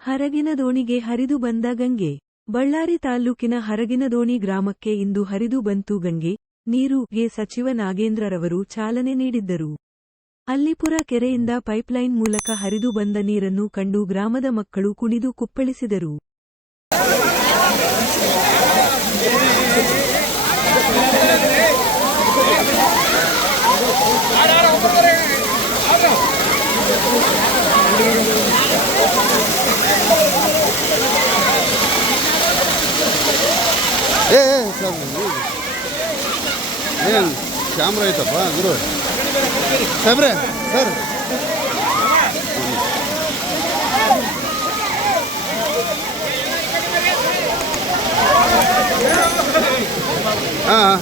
ಹರಗಿನ ದೋಣಿಗೆ ಹರಿದು ಬಂದ ಗಂಗೆ. ಬಳ್ಳಾರಿ ತಾಲ್ಲೂಕಿನ ಹರಗಿನ ದೋಣಿ ಗ್ರಾಮಕ್ಕೆ ಇಂದು ಹರಿದು ಬಂತು ಗಂಗೆ. ನೀರುಗೆ ಸಚಿವ ನಾಗೇಂದ್ರರವರು ಚಾಲನೆ ನೀಡಿದ್ದರು. ಅಲ್ಲಿಪುರ ಕೆರೆಯಿಂದ ಪೈಪ್ಲೈನ್ ಮೂಲಕ ಹರಿದು ಬಂದ ನೀರನ್ನು ಕಂಡು ಗ್ರಾಮದ ಮಕ್ಕಳು ಕುಣಿದು ಕುಪ್ಪಳಿಸಿದರು. ಏ ಏ, ಸರ್ ಏನು ಕ್ಯಾಮ್ರಾ ಐತಪ್ಪ ಗುರು ಸಾಬ್ರೆ ಸರ್ ಹಾಂ